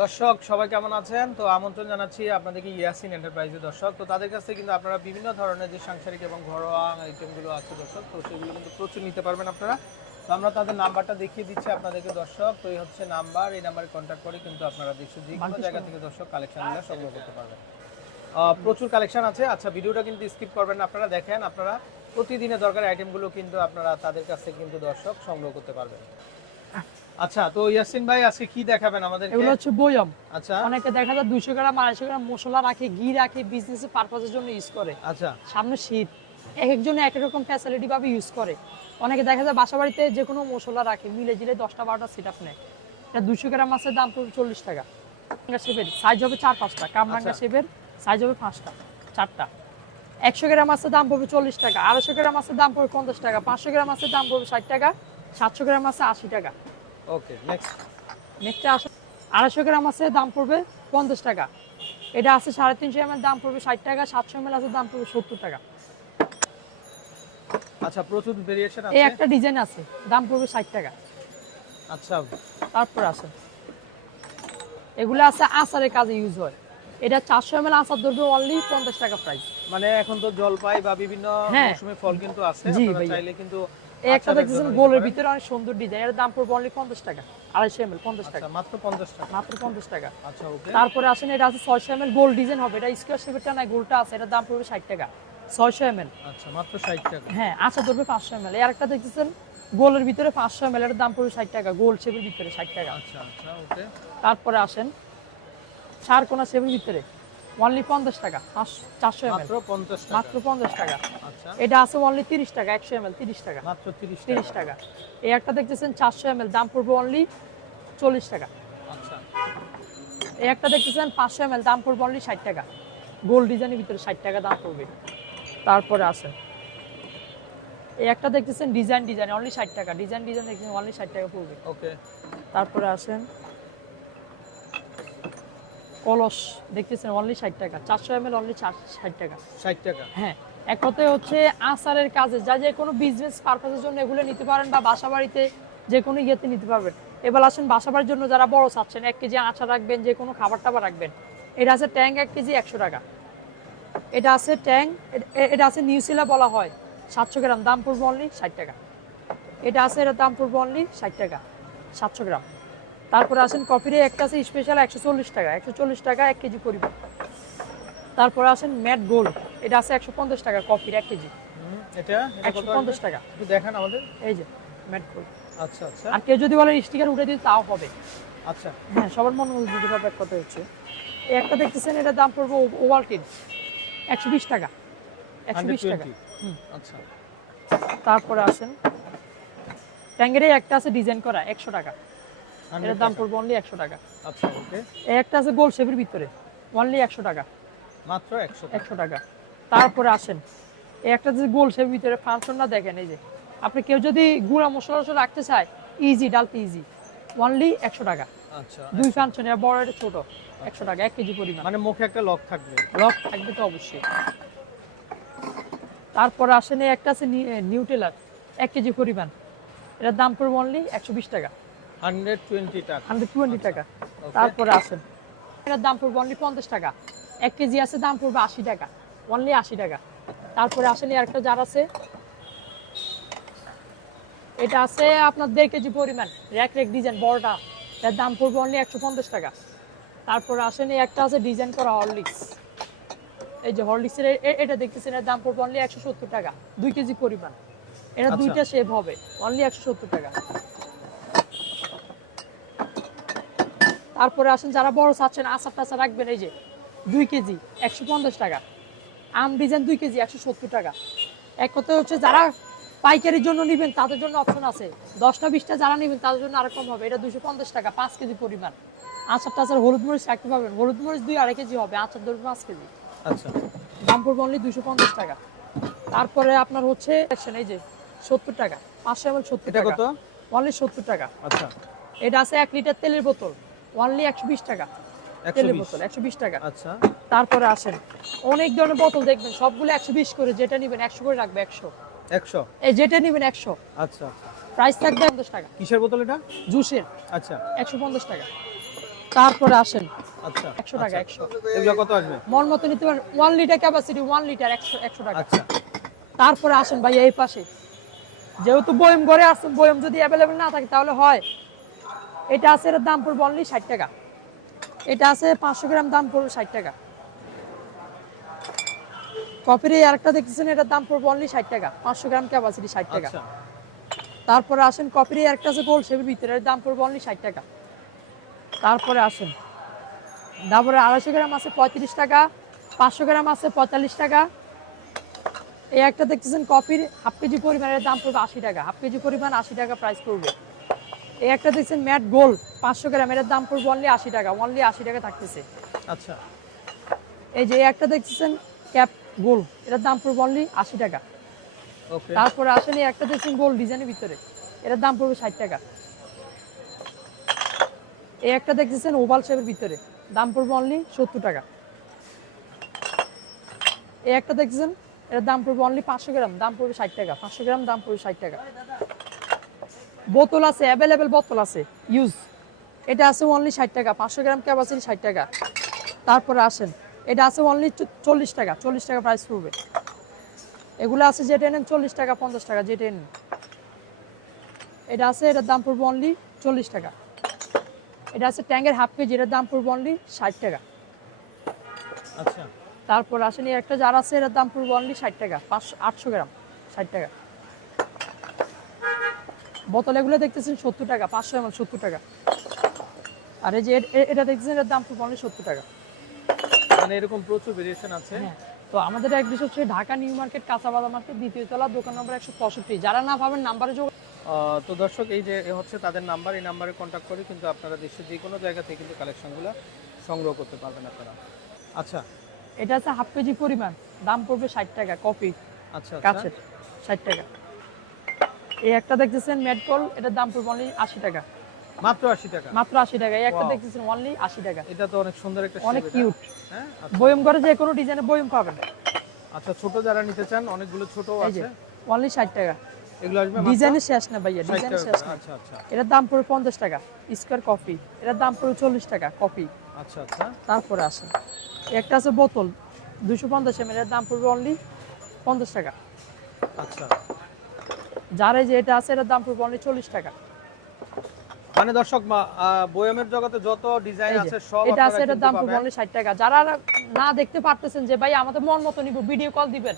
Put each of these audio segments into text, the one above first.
দর্শক সবাই কেমন আছেন? তো আমন্ত্রণ জানাচ্ছি আপনাদেরকে ইয়াসিন এন্টারপ্রাইজের দর্শক। তো তাদের কাছ থেকে কিন্তু আপনারা বিভিন্ন ধরনের যে সাংসারিক এবং ঘরোয়া আইটেমগুলো আছে দর্শক তো সেগুলো কিন্তু প্রচুর নিতে পারবেন আপনারা। তো আমরা তাদের নাম্বারটা দেখিয়ে দিচ্ছি আপনাদেরকে দর্শক। তো এই হচ্ছে নাম্বার। এই নাম্বারে কন্ট্যাক্ট করে কিন্তু আপনারা দেশের যে কোনো জায়গা থেকে দর্শক কালেকশনগুলো সংগ্রহ করতে পারবেন। প্রচুর কালেকশন আছে। আচ্ছা ভিডিওটা কিন্তু স্কিপ করবেন আপনারা দেখেন আপনারা প্রতিদিনের দরকারি আইটেমগুলো কিন্তু আপনারা তাদের কাছ থেকে কিন্তু দর্শক সংগ্রহ করতে পারবেন। আচ্ছা তো ইয়াসিন ভাই আজকে কি দেখাবেন আমাদের এগুলো হচ্ছে বয়ম। আচ্ছা। অনেকে দেখা যায় গ্রাম আড়াইশো গ্রাম মশলা রাখে ঘি রাখে পারপাসের জন্য ইউজ করে। আচ্ছা। সামনে শীত এক একজন এক এক রকম ফ্যাসিলিটি ভাবে ইউজ করে। অনেকে দেখা যায় বাসা বাড়িতে যে কোনো মশলা রাখে মিলে জিলে দশটা বারোটা সিট আপ নেয়। এটা দুশো গ্রাম মাছের দাম পড়বে চল্লিশ টাকা। কামরাঙ্গা শেপের সাইজ হবে চার পাঁচটা কামরাঙ্গা আচ্ছা। শেপের সাইজ হবে পাঁচটা চারটা। একশো গ্রাম মাছের দাম পড়বে চল্লিশ টাকা। আড়াইশো গ্রাম মাছের দাম পড়বে পঞ্চাশ টাকা। পাঁচশো গ্রাম মাছের দাম পড়বে ষাট টাকা। সাতশো গ্রাম মাছে আশি টাকা। ওকে নেক্সট নেক্সটে আসো। আড়াইশো গ্রাম আছে দাম পড়বে পঞ্চাশ টাকা। এটা আছে সাড়ে তিনশো এম দাম পড়বে ষাট টাকা। সাতশো এম আছে দাম পড়বে সত্তর টাকা। আচ্ছা প্রচুর ভেরিয়েশন এই একটা ডিজাইন আছে দাম পড়বে ষাট টাকা। আচ্ছা। তারপর আছে এগুলো আছে আচারের কাজে ইউজ হয়। এটা চারশো এম আচার ধরবে অনলি পঞ্চাশ টাকা প্রাইস মানে এখন তো জলপাই বা বিভিন্ন হ্যাঁ। মৌসুমী ফল কিন্তু আছে। আপনারা চাইলে কিন্তু একটা দেখতেছেন গোলের ভিতরে অনেক সুন্দর ডিজাইন এর দাম পড়বে অনলি পঞ্চাশ টাকা আড়াইশো এম পঞ্চাশ টাকা। আচ্ছা মাত্র 50 টাকা। মাত্র পঞ্চাশ টাকা। আচ্ছা তারপরে আসেন এটা আছে ছয়শো এম গোল ডিজাইন হবে। এটা স্কোয়ার শেপেরটা নাই গোলটা আছে এটার দাম পড়বে ষাট টাকা ছয়শো এম আচ্ছা মাত্র 60 টাকা। হ্যাঁ আচ্ছা ধরবে পাঁচশো এম এল আরেকটা দেখতেছেন গোলের ভিতরে পাঁচশো এম এল এর দাম পড়বে ষাট টাকা গোল শেপের ভিতরে ষাট টাকা। আচ্ছা আচ্ছা ওকে। তারপরে আসেন সার কোনা শেপের ভিতরে অনলি পঞ্চাশ টাকা পাঁচ- চারশো এম এল মাত্র 50 টাকা। মাত্র পঞ্চাশ টাকা। আচ্ছা এটা আছে অনলি তিরিশ টাকা একশো এম এল তিরিশ টাকা। মাত্র 30 তিরিশ টাকা। টাকা। এই একটা দেখতেছেন চারশো এম এল দাম পড়বে অনলি চল্লিশ টাকা। আচ্ছা। এই একটা দেখতেছেন পাঁচশো এম এল দাম পড়বে অনলি ষাট টাকা। গোল ডিজাইনের ভিতরে ষাট টাকা দাম পড়বে। তারপরে আসেন এই একটা দেখতেছেন ডিজাইন ডিজাইন অনলি ষাট টাকা। ডিজাইন ডিজাইন দেখতেছেন অনলি ষাট টাকা পড়বে। ওকে। তারপরে আসেন। কলস দেখতেছেন অনলি ষাট টাকা। চারশো এম এল অনলি ষাট টাকা। 60 টাকা। হ্যাঁ। এক কথায় হচ্ছে আচারের কাজে, যা যে কোনো বিজনেস পারপাসের জন্য এগুলো নিতে পারেন বা বাসা বাড়িতে যে কোনো ইয়েতে নিতে পারবেন। এবার আসেন বাসা বাড়ির জন্য যারা বড় চাচ্ছেন, এক কেজি আচার রাখবেন, যে কোনো খাবার টাবার রাখবেন, এটা আছে ট্যাং এক কেজি একশো টাকা। এটা আছে ট্যাং এটা আছে নিউসিলা বলা হয়, সাতশো গ্রাম, দাম পড়বে অনলি ষাট টাকা। এটা আছে, এটার দাম পড়বে অনলি ষাট টাকা, সাতশো গ্রাম। তারপরে আসেন কফিরে, একটা আছে স্পেশাল একশো চল্লিশ টাকা, একশো চল্লিশ টাকা এক কেজি পরিমাণ। তারপরে আসেন ম্যাট গোল এটা আছে একশো পঞ্চাশ টাকা কফির এক কেজি। এটা? একশো কত পঞ্চাশ? টাকা। দেখান আমাদের। এই যে ম্যাট গোল আচ্ছা আচ্ছা। আর কেউ যদি বলে স্টিকার উঠে দিতে তাও হবে। আচ্ছা। হ্যাঁ সবার মনে দিতে পারবে এক কথা হচ্ছে। এই একটা দেখতেছেন এটার দাম পড়বে ওভালটিন একশো বিশ টাকা। একশো বিশ টাকা। হুম। আচ্ছা। তারপরে আসেন। ট্যাঙ্গেরে একটা আছে ডিজাইন করা একশো টাকা। 100 এটার দাম। পড়বে অনলি একশো টাকা। আচ্ছা ওকে। এই একটা আছে গোল শেপের ভিতরে অনলি একশো টাকা। মাত্র 100 টাকা। একশো টাকা। তারপরে আসেন। একটা যে গোল শেপের ভিতরে ফাংশনটা দেখেন এই যে। আপনি কেউ যদি গুঁড়া মশলা টশলা রাখতে চায় ইজি ডালতে ইজি অনলি একশো টাকা। আচ্ছা দুই ফাংশন বড় এটা ছোট একশো টাকা এক কেজি পরিমাণ। মানে মুখে একটা লক থাকবে। লক থাকবে তো অবশ্যই। তারপরে আসেন এই একটা আছে নিউটেলার এক কেজি পরিমাণ। এটার দাম পড়বে অনলি একশো বিশ টাকা। 120 টাকা। হান্ড্রেড টোয়েন্টি টাকা। তারপরে আসেন। এটার দাম পড়বে অনলি পঞ্চাশ টাকা। এক কেজি আছে দাম পড়বে আশি টাকা। অনলি আশি টাকা। তারপরে আসেন একটা জার আছে। এটা আছে আপনার দেড় কেজি পরিমাণ। র্যাক র্যাক ডিজাইন বড়টা। এটার দাম পড়বে অনলি একশো পঞ্চাশ টাকা। তারপরে আসেন এই একটা আছে ডিজাইন করা হরলিক্স। এই যে হরলিক্সের এটা দেখতেছেন এর দাম পড়বে অনলি একশো সত্তর টাকা দুই কেজি পরিমাণ। এটা আচ্ছা। দুইটা শেপ হবে অনলি একশো সত্তর টাকা। তারপরে আসেন যারা বড় চাচ্ছেন আচার টাচার রাখবেন এই যে দুই কেজি একশো পঞ্চাশ টাকা। আম ডিজাইন দুই কেজি একশো সত্তর টাকা। এক কথা হচ্ছে যারা পাইকারির জন্য নেবেন তাদের জন্য অপশন আছে। দশটা বিশটা যারা নেবেন তাদের জন্য আরও কম হবে। এটা দুশো পঞ্চাশ টাকা পাঁচ কেজি পরিমাণ। আচার টাচার হলুদ মরিচ রাখতে পারবেন হলুদ মরিচ দুই আড়াই কেজি হবে আচার ধরবে পাঁচ কেজি। আচ্ছা। দাম পড়বে অনলি দুশো পঞ্চাশ টাকা। তারপরে আপনার হচ্ছে এই যে সত্তর টাকা পাঁচশো এমএল সত্তর টাকা। অনলি সত্তর টাকা। আচ্ছা। এটা আছে এক লিটার তেলের বোতল। অনলি একশো বিশ টাকা। তেলের বোতল একশো বিশ টাকা। আচ্ছা। তারপরে আসেন অনেক ধরনের বোতল দেখবেন সবগুলো একশো বিশ করে যেটা নিবেন একশো করে রাখবে একশো। 100 এই যেটা নিবেন একশো। আচ্ছা। প্রাইস থাকবে পঞ্চাশ টাকা। কিসের বোতল এটা? জুসের। আচ্ছা। একশো পঞ্চাশ টাকা। তারপরে আসেন আচ্ছা। একশো টাকা একশো। এগুলো কত আসবে? মন মতো নিতে পারেন one litre capacity one litre একশো একশো টাকা। আচ্ছা। তারপরে আসেন ভাই এই পাশে। যেহেতু বয়ম ঘরে আসছেন বয়ম যদি অ্যাভেলেবেল না থাকে তাহলে হয়। এটা আছে এর দাম পড়বে অনলি ষাট টাকা। এটা আছে পাঁচশো গ্রাম দাম পড়বে ষাট টাকা। কফির এই আরেকটা দেখতেছেন এটার দাম পড়বে অনলি ষাট টাকা। পাঁচশো গ্রাম ক্যাপাসিটি ষাট টাকা। আচ্ছা। তারপরে আসেন কফির এই একটা আছে গোল শেপের ভিতরে এর দাম পড়বে অনলি ষাট টাকা। তারপরে আসেন। তারপরে আড়াইশো গ্রাম আছে পঁয়ত্রিশ টাকা পাঁচশো গ্রাম আছে পঁয়তাল্লিশ টাকা। এই একটা দেখতেছেন কপির হাফ কেজি পরিমাণের দাম পড়বে আশি টাকা। হাফ কেজি পরিমাণ আশি টাকা প্রাইস পড়বে। এই একটা দেখছেন ম্যাট গোল পাঁচশো গ্রাম এর দাম পড়বে অনলি আশি টাকা অনলি আশি টাকা থাকতেছে। আচ্ছা। এই যে একটা দেখতেছেন ক্যাপ গোল এটার দাম পড়বে অনলি আশি টাকা। তারপরে আসেন একটা দেখছেন গোল ডিজাইনের ভিতরে এটার দাম পড়বে ষাট টাকা। এই একটা দেখতেছেন ওভাল শেপের ভিতরে দাম পড়বে অনলি সত্তর টাকা। এই একটা দেখতেছেন এটার দাম পড়বে অনলি পাঁচশো গ্রাম দাম পড়বে ষাট টাকা পাঁচশো গ্রাম দাম পড়বে ষাট টাকা। বোতল আছে অ্যাভেলেবেল বোতল আছে ইউজ এটা আছে অনলি ষাট টাকা পাঁচশো গ্রাম ক্যাপাসিটি ষাট টাকা। তারপরে আসেন এটা আছে অনলি চল্লিশ টাকা চল্লিশ টাকা প্রাইস পড়বে। এগুলো আছে যেটা নেন চল্লিশ টাকা পঞ্চাশ টাকা যেটা নেন। এটা আছে এটার দাম পড়বে অনলি চল্লিশ টাকা। এটা আছে ট্যাঙ্গের হাফ কেজি এটার দাম পড়বে অনলি ষাট টাকা। আচ্ছা। তারপর আসেন একটা যার আছে এটার দাম পড়বে অনলি ষাট টাকা পাঁচশো আটশো গ্রাম ষাট টাকা। বোতল এগুলো দেখতেছেন সত্তর টাকা পাঁচশো এমএল সত্তর টাকা। আর এই যে এটা দেখতেছেন এটার দাম পড়বে অনলি সত্তর টাকা। মানে এরকম প্রচুর ভেরিয়েশন আছে। হ্যাঁ তো আমাদের অ্যাড্রেস হচ্ছে ঢাকা নিউ মার্কেট কাঁচাবাজার মার্কেট দ্বিতীয় তলা দোকান নম্বর একশো পঁয়ষট্টি। যারা না পাবেন নাম্বারে যোগ আহ, তো দর্শক এই যে এ হচ্ছে তাদের নাম্বার এই নাম্বারে কন্ট্যাক্ট করে কিন্তু আপনারা দেশের যে কোনো জায়গা থেকে কিন্তু কালেকশনগুলো সংগ্রহ করতে পারবেন আপনারা। আচ্ছা। এটা আছে হাফ কেজি পরিমাণ। দাম পড়বে ষাট টাকা কপি আচ্ছা আচ্ছা। কাছের ষাট টাকা। এই একটা দেখতেছেন মেডকল এটার দাম পড়বে অনলি আশি টাকা। মাত্র আশি টাকা? মাত্র আশি টাকা এই একটা দেখতেছেন অনলি আশি টাকা। এটা তো অনেক সুন্দর একটা অনেক কিউট হ্যাঁ আচ্ছা। বয়ম করে যে কোনো ডিজাইনের বয়ম পাবেন। আচ্ছা ছোট যারা নিতে চান অনেকগুলো ছোট আছে। অনলি ষাট টাকা। এগুলো আসবে ডিজাইনের শেষ না ভাইয়া ডিজাইনের শেষ না। আচ্ছা আচ্ছা। এটার দাম পড়বে পঞ্চাশ টাকা স্কোয়ার কফি এটার দাম পড়বে চল্লিশ টাকা কফি আচ্ছা আচ্ছা। তারপরে আসেন। একটা আছে বোতল দুশো পঞ্চাশ এম এর দাম পড়বে অনলি পঞ্চাশ টাকা। আচ্ছা। যার যে এটা আছে এটার দাম পড়বে অনলি চল্লিশ টাকা। মানে দর্শক বয়ামের জগতে যত ডিজাইন আছে সব এটা আছে এটার দাম পড়বে। অনলি ষাট টাকা। যারা না দেখতে পারতেছেন যে ভাই আমাদের মন মতো নিব ভিডিও কল দিবেন।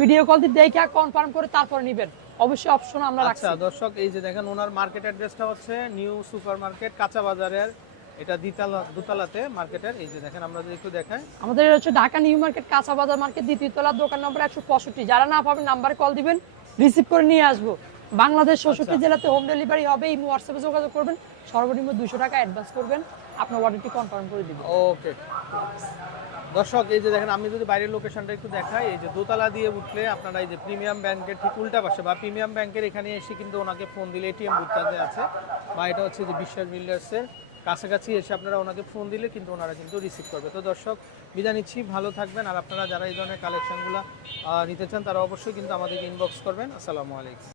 ভিডিও কল দিয়ে দেখে কনফার্ম করে তারপরে নিবেন। অবশ্যই অপশন আমরা রাখছি। আচ্ছা দর্শক এই যে দেখেন ওনার মার্কেট অ্যাড্রেসটা হচ্ছে নিউ সুপার মার্কেট কাঁচা বাজারের এটা দ্বিতলা দুতলাতে মার্কেটের এই যে দেখেন আমরা যদি একটু দেখাই। আমাদের হচ্ছে ঢাকা নিউ মার্কেট কাঁচা বাজার মার্কেট দ্বিতীয় তলা দোকান নম্বর একশো পঁয়ষট্টি। যারা না পাবেন নাম্বারে কল দিবেন। রিসিভ করে নিয়ে আসব। বাংলাদেশ আচ্ছা। চৌষট্টি জেলাতে হোম ডেলিভারি হবে এই হোয়াটসঅ্যাপে যোগাযোগ করবেন। সর্বনিম্ন দুশো টাকা অ্যাডভান্স করবেন। আপনার অর্ডারটি কনফার্ম করে দিবেন। ওকে। দর্শক এই যে দেখেন আমি যদি বাইরের লোকেশনটা একটু দেখাই এই যে দোতলা দিয়ে উঠলে আপনারা এই যে প্রিমিয়াম ব্যাংকের ঠিক উল্টা পাশে বা প্রিমিয়াম ব্যাংকের এখানে এসে কিন্তু ওনাকে ফোন দিলে এটিএম বুথটাতে আছে। বা এটা হচ্ছে যে বিশ্বাস বিল্ডার্সের কাছাকাছি এসে আপনারা ওনাকে ফোন দিলে কিন্তু ওনারা কিন্তু রিসিভ করবে। তো দর্শক, বিদায় নিচ্ছি, ভালো থাকবেন। আর আপনারা যারা এই ধরনের কালেকশনগুলো নিতে চান, তারা অবশ্যই কিন্তু আমাদেরকে ইনবক্স করবেন। আসসালামু আলাইকুম।